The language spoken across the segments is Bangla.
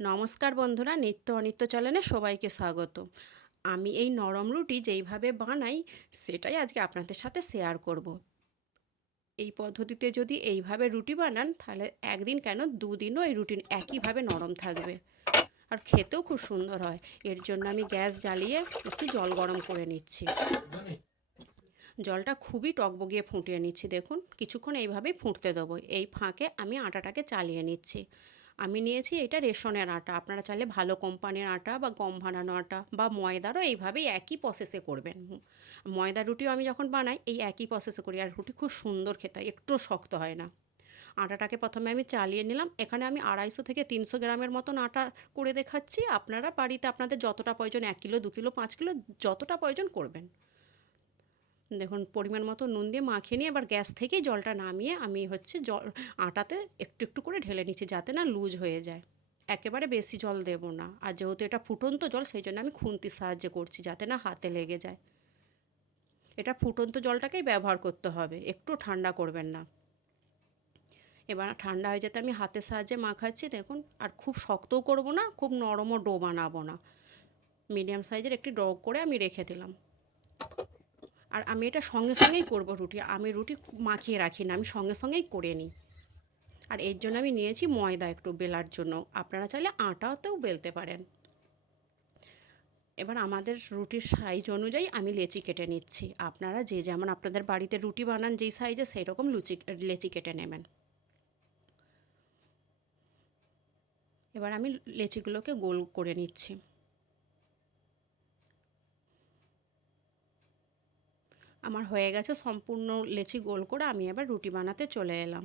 নমস্কার বন্ধুরা, নিত্য অনিত্য চ্যানেলে সবাইকে স্বাগত। আমি এই নরম রুটি যেইভাবে বানাই, সেটাই আজকে আপনাদের সাথে শেয়ার করব। এই পদ্ধতিতে যদি এইভাবে রুটি বানান, তাহলে একদিন কেন দুদিনও এই রুটি একইভাবে নরম থাকবে। আর খেতেও খুব সুন্দর হয়। এর জন্য আমি গ্যাস জ্বালিয়ে একটু জল গরম করে নিচ্ছি। জলটা খুবই টকবগিয়ে ফুটিয়ে নিচ্ছি, দেখুন। কিছুক্ষণ এইভাবেই ফুটতে দেবো। এই ফাঁকে আমি আটাটাকে চালিয়ে নিচ্ছি। আমি নিয়েছি এটা রেশনের আটা। আপনারা চাইলে ভালো কোম্পানির আটা বা গম ভানানো আটা বা ময়দারও এইভাবেই একই প্রসেসে করবেন। ময়দা রুটিও আমি যখন বানাই, এই একই প্রসেসে করি। আর রুটি খুব সুন্দর খেতে হয় একটু শক্ত হয় না। আটাটাকে প্রথমে আমি চালিয়ে নিলাম। এখানে আমি আড়াইশো থেকে তিনশো গ্রামের মতন আটা করে দেখাচ্ছি। আপনারা বাড়িতে আপনাদের যতটা প্রয়োজন, এক কিলো, দু কিলো, পাঁচ কিলো, যতটা প্রয়োজন করবেন। দেখুন, পরিমাণ মতো নুন দিয়ে মাখিয়ে নিয়ে এবার গ্যাস থেকেই জলটা নামিয়ে আমি হচ্ছে জল, আটাতে একটু একটু করে ঢেলে নিচ্ছি যাতে না লুজ হয়ে যায়। একেবারে বেশি জল দেব না। আর যেহেতু এটা ফুটন্ত জল, সেই জন্য আমি খুন্তির সাহায্যে করছি যাতে না হাতে লেগে যায়। এটা ফুটন্ত জলটাকেই ব্যবহার করতে হবে, একটু ঠান্ডা করবেন না। এবার ঠান্ডা হয়ে যেতে আমি হাতের সাহায্যে মাখাচ্ছি, দেখুন, আর খুব শক্তও করব না, খুব নরমও ডো বানাবো না। মিডিয়াম সাইজের একটি ডো করে আমি রেখে দিলাম। আর আমি এটা সঙ্গে সঙ্গেই করব রুটি। আমি রুটি মাখিয়ে রাখি না, আমি সঙ্গে সঙ্গেই করে নিই। আর এর জন্য আমি নিয়েছি ময়দা একটু বেলার জন্য। আপনারা চাইলে আটাতেও বেলতে পারেন। এবার আমাদের রুটির সাইজ অনুযায়ী আমি লেচি কেটে নিচ্ছি। আপনারা যে যেমন আপনাদের বাড়িতে রুটি বানান, যেই সাইজে সেই রকম লুচি, লেচি কেটে নেবেন। এবার আমি লেচিগুলোকে গোল করে নিচ্ছি। আমার হয়ে গেছে, সম্পূর্ণ লেচি গোল করে আমি এবার রুটি বানাতে চলে এলাম।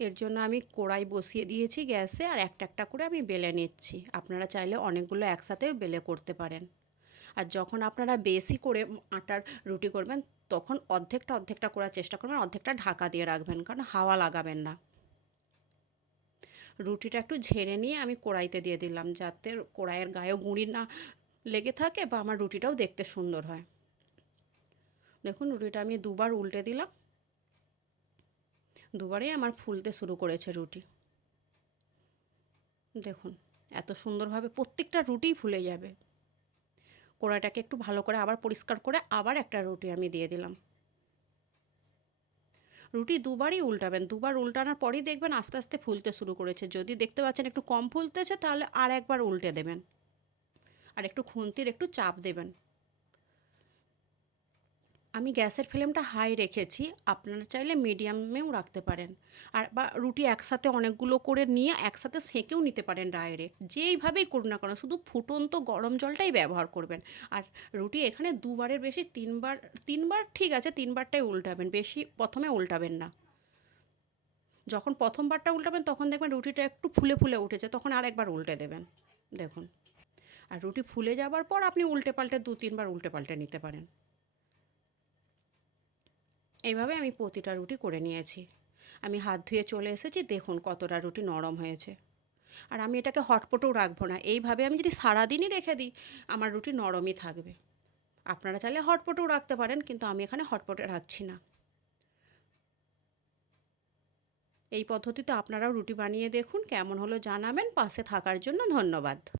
এর জন্য আমি কড়াই বসিয়ে দিয়েছি গ্যাসে আর একটা একটা করে আমি বেলে নিচ্ছি। আপনারা চাইলে অনেকগুলো একসাথেও বেলে করতে পারেন। আর যখন আপনারা বেশি করে আটার রুটি করবেন, তখন অর্ধেকটা অর্ধেকটা করার চেষ্টা করবেন, অর্ধেকটা ঢাকা দিয়ে রাখবেন, কারণ হাওয়া লাগাবেন না। রুটিটা একটু ঝেড়ে নিয়ে আমি কড়াইতে দিয়ে দিলাম, যাতে কড়াইয়ের গায়েও গুঁড়ি না লেগে থাকে বা আমার রুটিটাও দেখতে সুন্দর হয়। দেখুন, রুটিটা আমি দুবার উল্টে দিলাম। দুবারেই আমার ফুলতে শুরু করেছে রুটি। দেখুন, এত সুন্দরভাবে প্রত্যেকটা রুটিই ফুলে যাবে। কড়াইটাকে একটু ভালো করে আবার পরিষ্কার করে আবার একটা রুটি আমি দিয়ে দিলাম। রুটি দুবারই উল্টাবেন, দুবার উল্টানোর পরেই দেখবেন আস্তে আস্তে ফুলতে শুরু করেছে। যদি দেখতে পাচ্ছেন একটু কম ফুলতেছে, তাহলে আর একবার উল্টে দেবেন। আর একটু খুন্তির একটু চাপ দেবেন। আমি গ্যাসের ফ্লেমটা হাই রেখেছি, আপনারা চাইলে মিডিয়ামেও রাখতে পারেন। আর বা রুটি একসাথে অনেকগুলো করে নিয়ে একসাথে সেঁকেও নিতে পারেন ডাইরেক্ট যেইভাবেই করুন না কেন, শুধু ফুটন্ত গরম জলটাই ব্যবহার করবেন। আর রুটি এখানে দুবারের বেশি তিনবার তিনবার ঠিক আছে, তিনবারটাই উল্টাবেন, বেশি প্রথমে উল্টাবেন না। যখন প্রথমবারটা উল্টাবেন, তখন দেখবেন রুটিটা একটু ফুলে ফুলে উঠেছে, তখন আর একবার উল্টে দেবেন। দেখুন। আর রুটি ফুলে যাবার পর আপনি উল্টে পাল্টে দু তিনবার উল্টে পাল্টে নিতে পারেন। এইভাবে আমি প্রতিটা রুটি করে নিয়েছি। আমি হাত ধুয়ে চলে এসেছি, দেখুন কতটা রুটি নরম হয়েছে। আর আমি এটাকে হটপটেও রাখব না। এইভাবে আমি যদি সারাদিনই রেখে দিই, আমার রুটি নরমই থাকবে। আপনারা চাইলে হটপটেও রাখতে পারেন, কিন্তু আমি এখানে হটপটে রাখছি না। এই পদ্ধতিতে আপনারাও রুটি বানিয়ে দেখুন, কেমন হলো জানাবেন। পাশে থাকার জন্য ধন্যবাদ।